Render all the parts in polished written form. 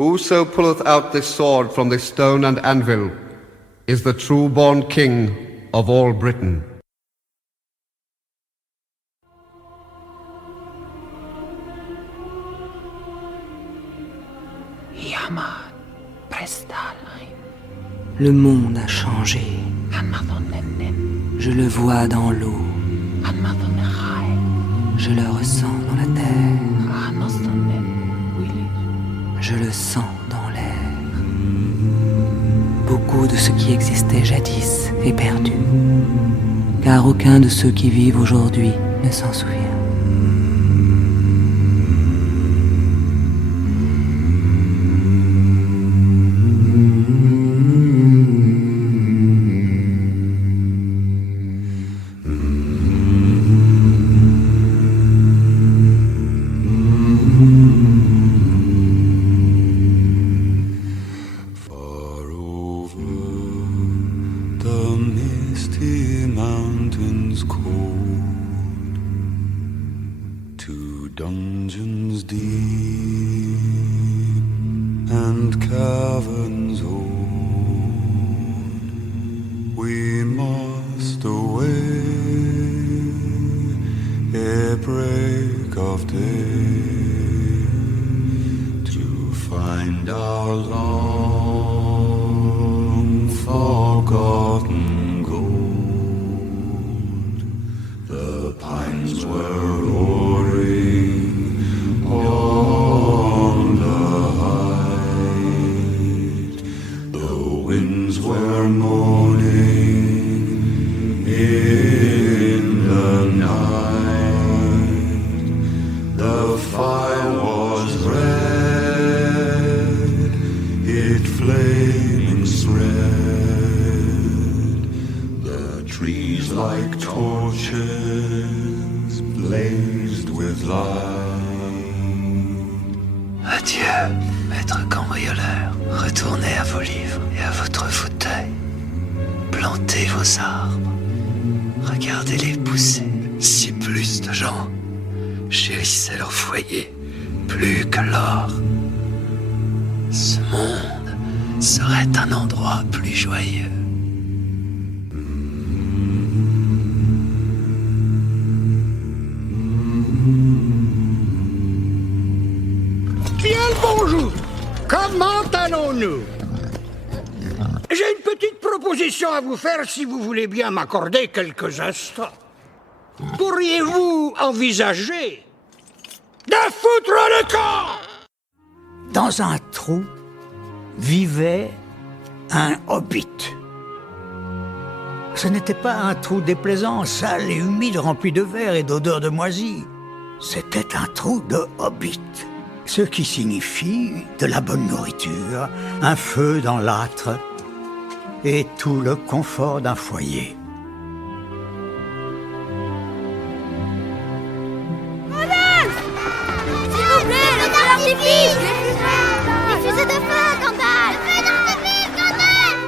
Whoso pulleth out this sword from this stone and anvil is the true-born king of all Britain. Le monde a changé. Je le vois dans l'eau. Je le ressens dans la terre. Je le sens dans l'air. Beaucoup de ce qui existait jadis est perdu, car aucun de ceux qui vivent aujourd'hui ne s'en souvient. Adieu, maître cambrioleur. Retournez à vos livres et à votre fauteuil. Plantez vos arbres. Regardez-les pousser. Si plus de gens chérissaient leur foyer plus que l'or, ce monde serait un endroit plus joyeux. Bien le bonjour. Comment allons-nous? J'ai une petite proposition à vous faire si vous voulez bien m'accorder quelques instants. Pourriez-vous envisager de foutre le camp? Dans un trou vivait un hobbit. Ce n'était pas un trou déplaisant, sale et humide, rempli de verre et d'odeurs de moisie. C'était un trou de hobbit. Ce qui signifie de la bonne nourriture, un feu dans l'âtre et tout le confort d'un foyer. S'il vous plaît, le feu d'artifice! Les fusées de feu, Gandalf! Le feu d'artifice, Gandalf!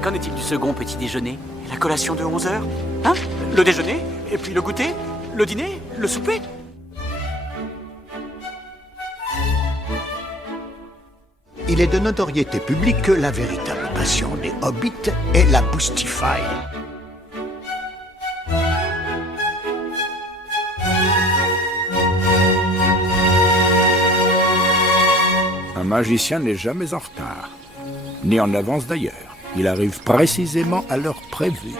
Qu'en est-il du second petit déjeuner? La collation de 11 heures? Hein? Le déjeuner? Et puis le goûter? Le dîner? Le souper? Il est de notoriété publique que la véritable passion des hobbits est la boostify. Un magicien n'est jamais en retard, ni en avance d'ailleurs. Il arrive précisément à l'heure prévue.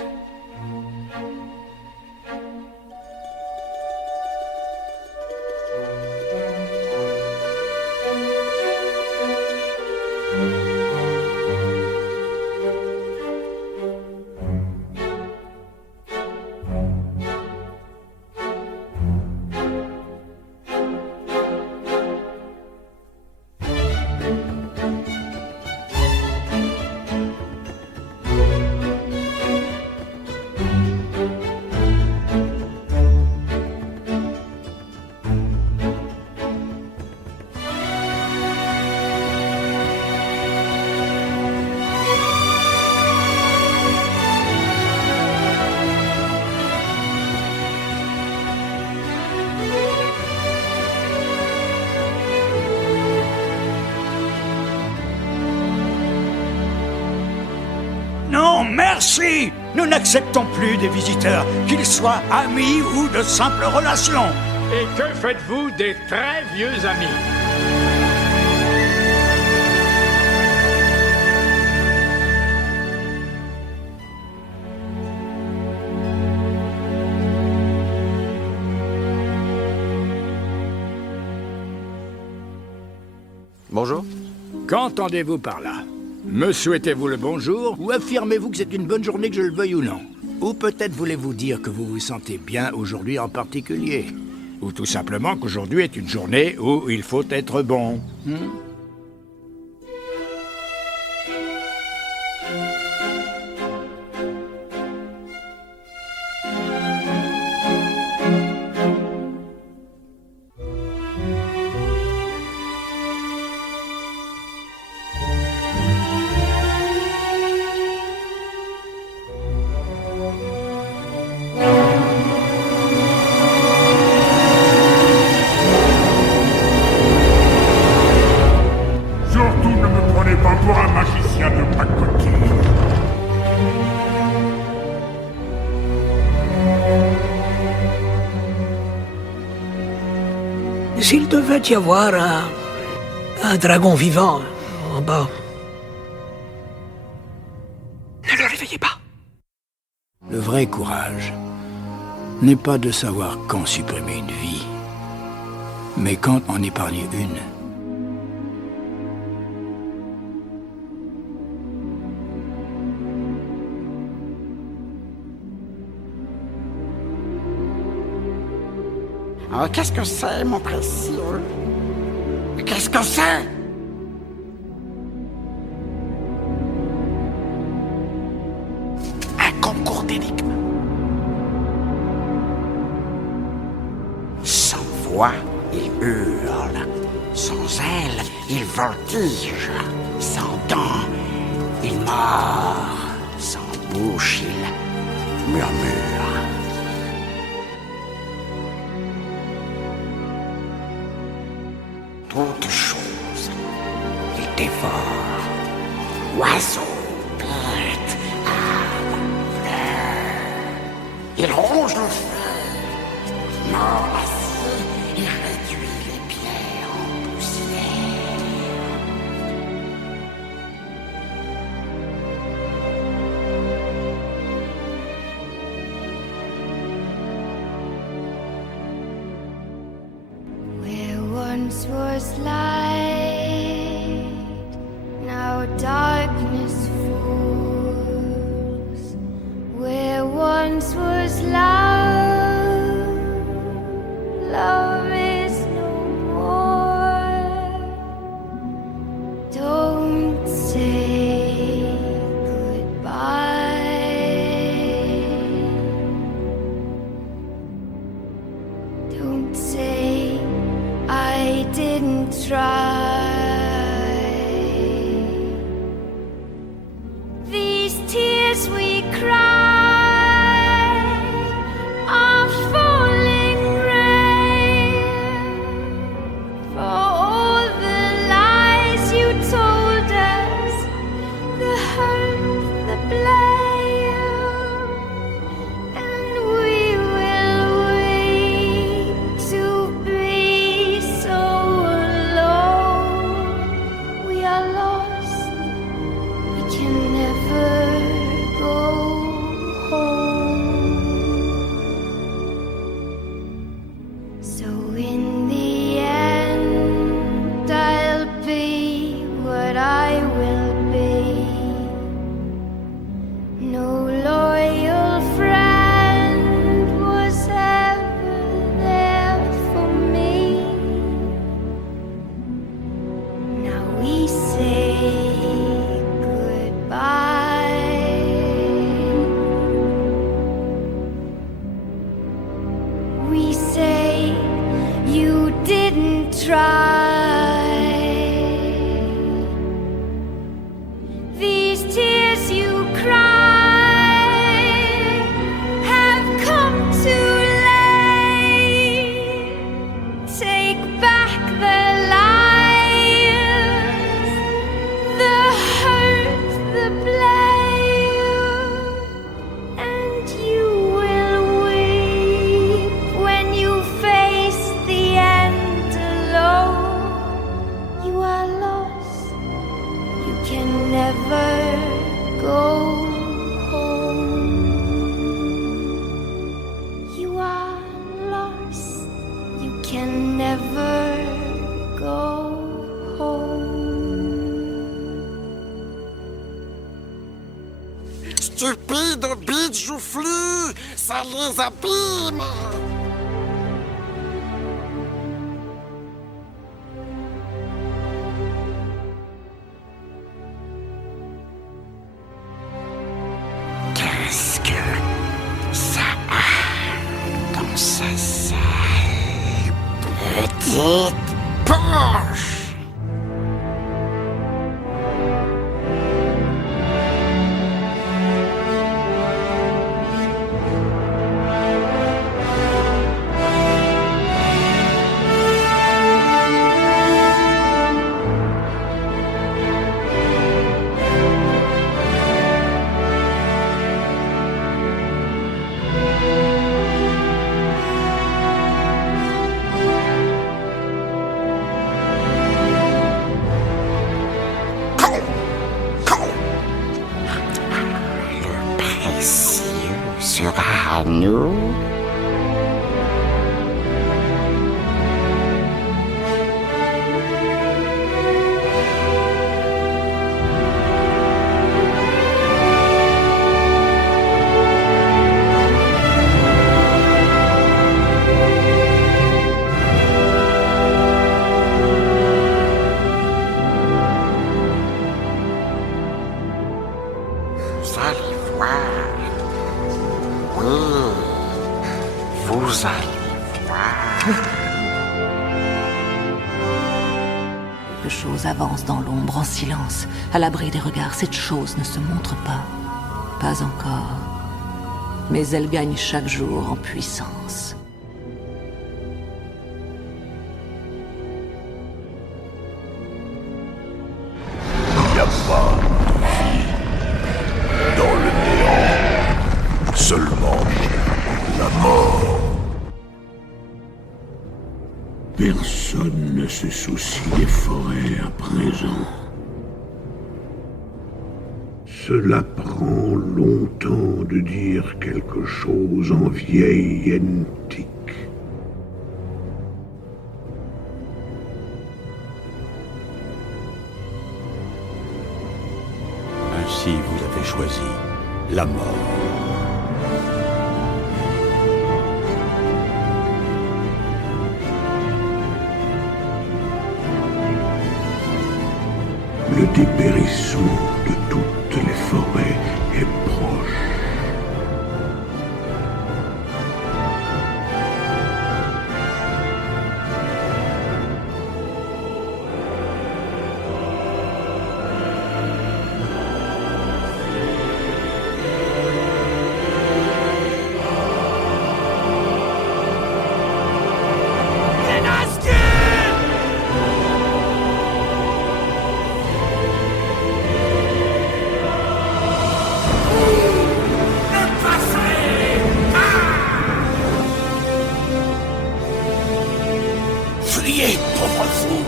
Non, merci! Nous n'acceptons plus des visiteurs, qu'ils soient amis ou de simples relations. Et que faites-vous des très vieux amis? Bonjour. Qu'entendez-vous par là? Me souhaitez-vous le bonjour ou affirmez-vous que c'est une bonne journée que je le veuille ou non? Ou peut-être voulez-vous dire que vous vous sentez bien aujourd'hui en particulier? Ou tout simplement qu'aujourd'hui est une journée où il faut être bon? Surtout ne me prenez pas pour un magicien de pacotille. S'il devait y avoir un dragon vivant en bas, ne le réveillez pas. Le vrai courage n'est pas de savoir quand supprimer une vie, mais quand en épargner une. Oh, qu'est-ce que c'est, mon précieux? Qu'est-ce que c'est? Un concours d'énigmes. Sans voix, il hurle. Sans ailes, il voltige. Sans dents, il mord. Sans bouche, il murmure. Toutes choses, il dévore. Oiseaux, bêtes, arbres, fleurs. Il ronge le feu, mord l'acier et réduit les pierres en poussière. Where once was light, now darkness falls. Where once was love, love is no more. Don't say goodbye. Don't say I didn't try. These tears we cry are falling rain for all the lies you told us, the hurt, the blame, and we will wait to be so alone. We are lost, we can never go home. So in the end, I'll be what I will be. No loyal friend was ever there for me. Now we say goodbye. stupides bites joufflues, ça les abîme. Qu'est-ce que ça a dans sa sale petite poche? Sera à nous. Vous allez voir. Oui, vous allez voir. Quelque chose avance dans l'ombre en silence, à l'abri des regards. Cette chose ne se montre pas. Pas encore. Mais elle gagne chaque jour en puissance. Il n'y a pas de vie dans le néant. Seulement la mort. Personne ne se soucie des forêts à présent. Cela prend longtemps de dire quelque chose en vieil Yentik. Ainsi vous avez choisi la mort. Le dépérissement de toutes les forêts est proche. Fuyez, pauvre fou!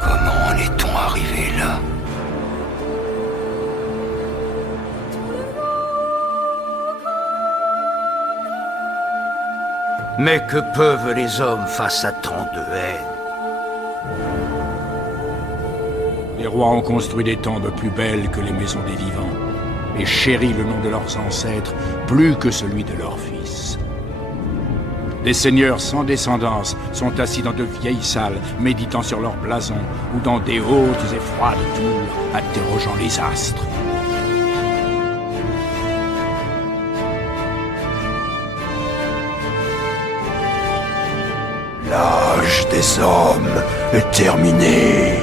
Comment en est-on arrivé là? Mais que peuvent les hommes face à tant de haine? Les rois ont construit des tombes plus belles que les maisons des vivants, et chéri le nom de leurs ancêtres plus que celui de leurs fils. Des seigneurs sans descendance sont assis dans de vieilles salles, méditant sur leurs blasons, ou dans des hautes et froides tours, interrogeant les astres. L'âge des hommes est terminé.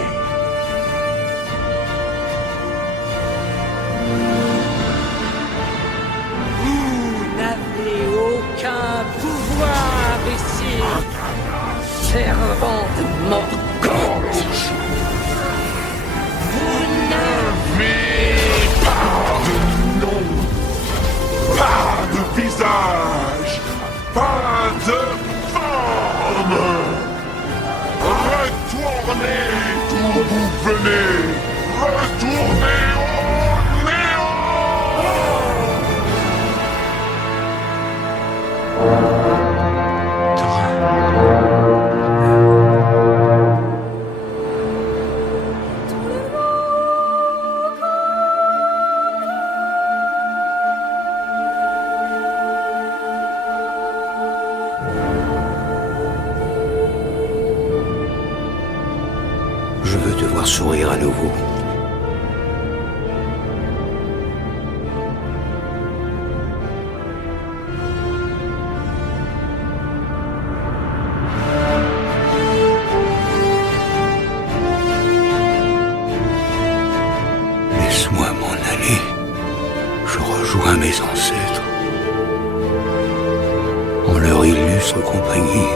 Vous n'avez aucun pouvoir ici, servant de Morgoth. Vous Mais pas de nom, pas de visage, pas de forme. Retournez d'où vous venez. Retournez au néant! Je veux te voir sourire à nouveau. Laisse-moi m'en aller. Je rejoins mes ancêtres. En leur illustre compagnie,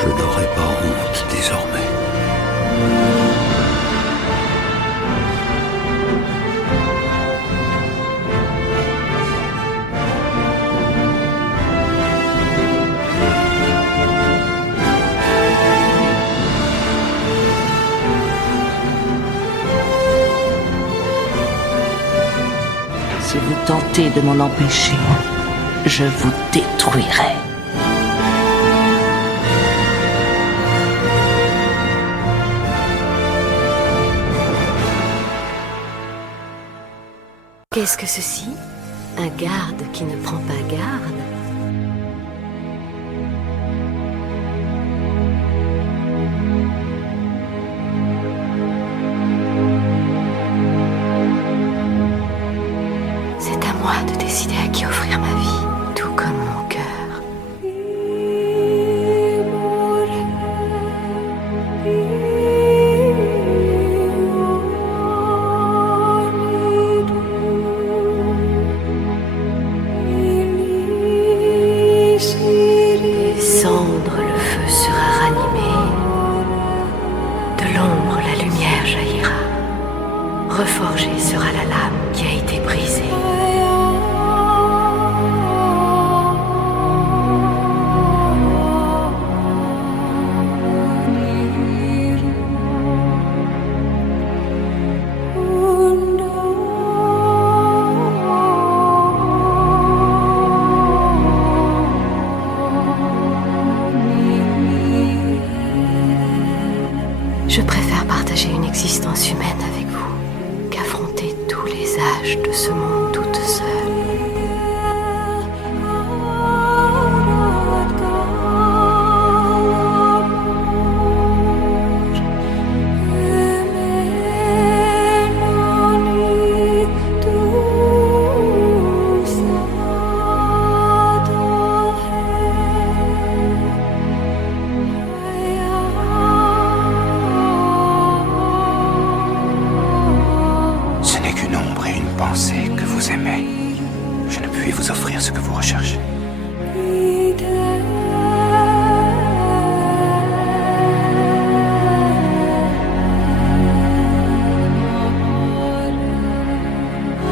je n'aurai pas honte désormais. Si vous tentez de m'en empêcher, je vous détruirai. Qu'est-ce que ceci? Un garde qui ne prend pas garde? C'est à moi de décider à qui offrir ma vie, tout comme mon cœur. Des cendres, le feu sera ranimé. De l'ombre, la lumière jaillira. Reforgée sera la lame qui a été brisée. Je préfère partager une existence humaine avec vous qu'affronter tous les âges de ce monde toute seule. Ce n'est qu'une ombre et une pensée que vous aimez. Je ne puis vous offrir ce que vous recherchez.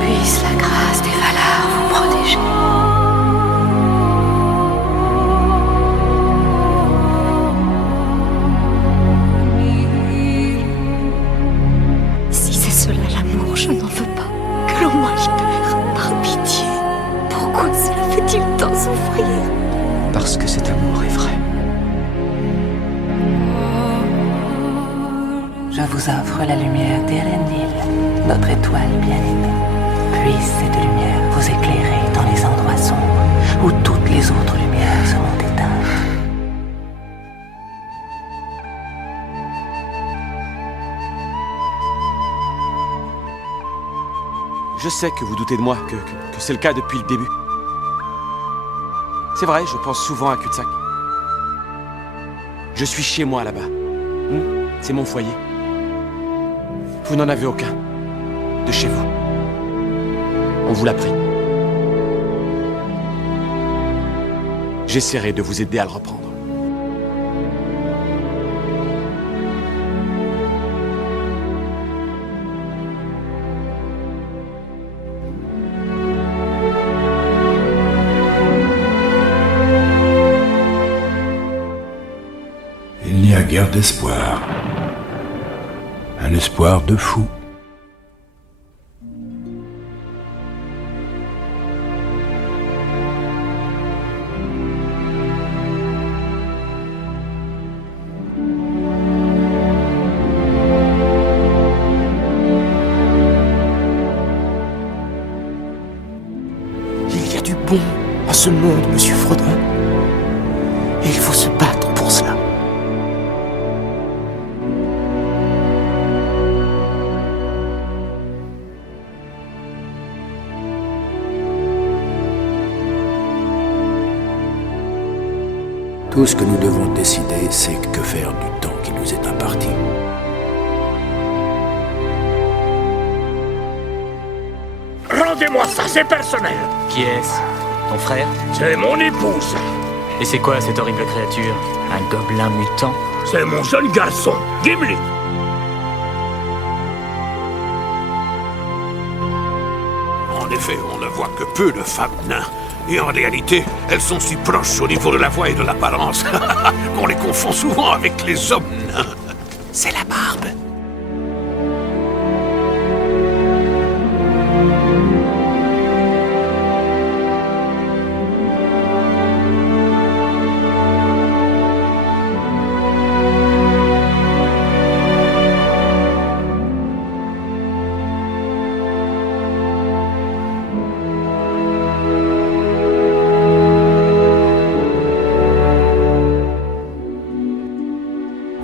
Puisse la grâce des Valar vous protéger. Si c'est cela l'amour, je n'en veux pas. Que l'on m'en libère, par pitié. Pourquoi cela fait-il tant souffrir? Parce que cet amour est vrai. Je vous offre la lumière d'Erendil, notre étoile bien-aimée. Puisse cette lumière vous éclairer dans les endroits sombres où toutes les autres lumières seront éteintes. Je sais que vous doutez de moi, que c'est le cas depuis le début. C'est vrai, je pense souvent à Cul-de-sac. Je suis chez moi là-bas. C'est mon foyer. Vous n'en avez aucun. De chez vous. On vous l'a pris. J'essaierai de vous aider à le reprendre. Il n'y a guère d'espoir. Un espoir de fou. Il y a du bon à ce monde, monsieur Frodon. Et il faut se battre pour cela. Tout ce que nous devons décider, c'est que faire du temps qui nous est imparti. Rendez-moi ça, c'est personnel. Qui est-ce? Ton frère? C'est mon épouse. Et c'est quoi cette horrible créature? Un gobelin mutant? C'est mon jeune garçon, Gimli. En effet, on ne voit que peu de femmes nains. Et en réalité, elles sont si proches au niveau de la voix et de l'apparence qu'on les confond souvent avec les hommes nains. C'est la barbe.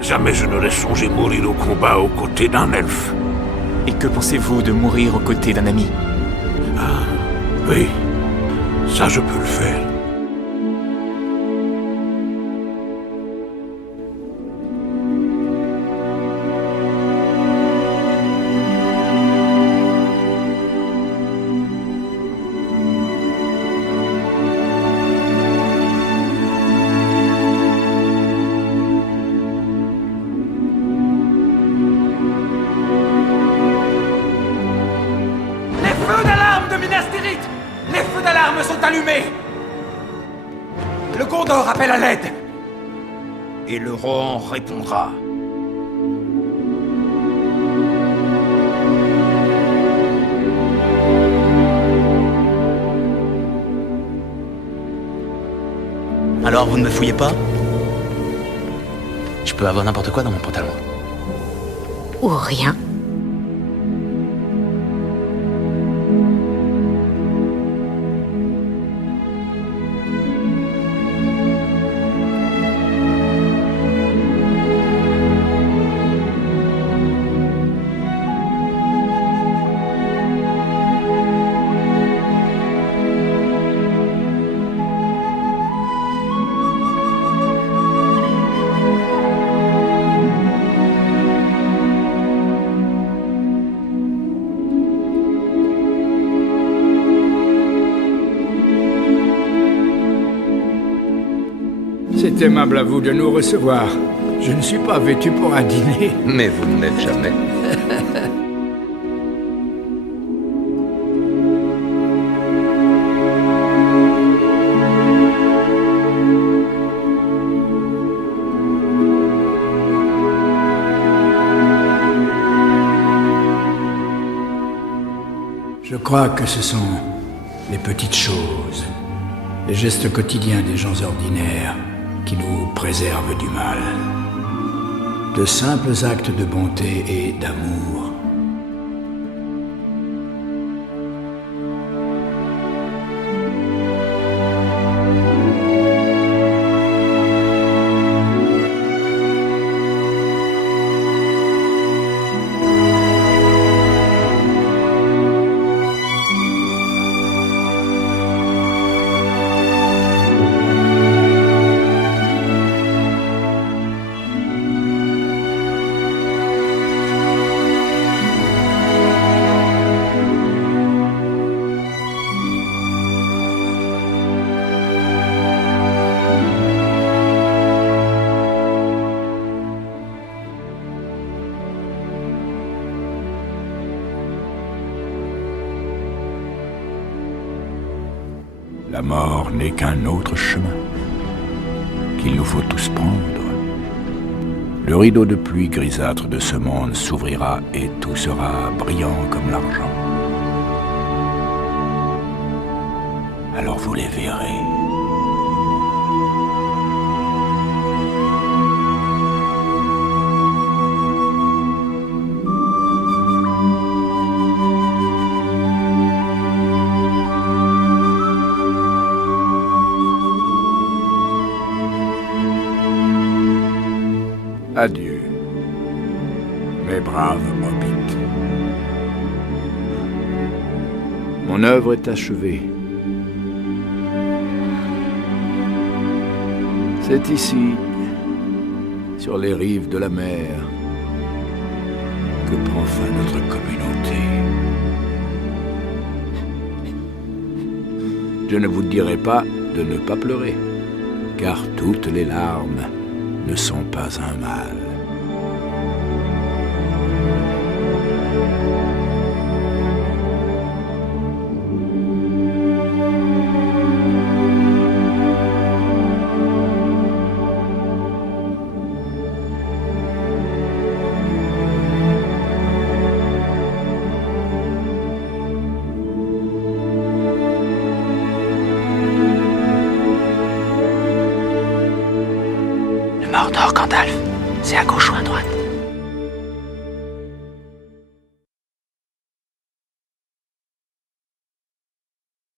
Jamais je n'aurais songé mourir au combat aux côtés d'un elfe. Et que pensez-vous de mourir aux côtés d'un ami? Ah, oui, ça je peux le faire. Les feux d'alarme sont allumés! Le Gondor appelle à l'aide! Et le Rohan répondra. Alors vous ne me fouillez pas? Je peux avoir n'importe quoi dans mon pantalon. Ou rien. C'est aimable à vous de nous recevoir. Je ne suis pas vêtu pour un dîner. Mais vous ne l'êtes jamais. Je crois que ce sont les petites choses, les gestes quotidiens des gens ordinaires qui nous préservent du mal. De simples actes de bonté et d'amour. La mort n'est qu'un autre chemin qu'il nous faut tous prendre Le rideau de pluie grisâtre de ce monde s'ouvrira et tout sera brillant comme l'argent. Alors vous les verrez. Adieu, mes braves hobbits. Mon œuvre est achevée. C'est ici, sur les rives de la mer, que prend fin notre communauté. Je ne vous dirai pas de ne pas pleurer, car toutes les larmes ne sont pas un mal. Mordor, Gandalf. C'est à gauche ou à droite?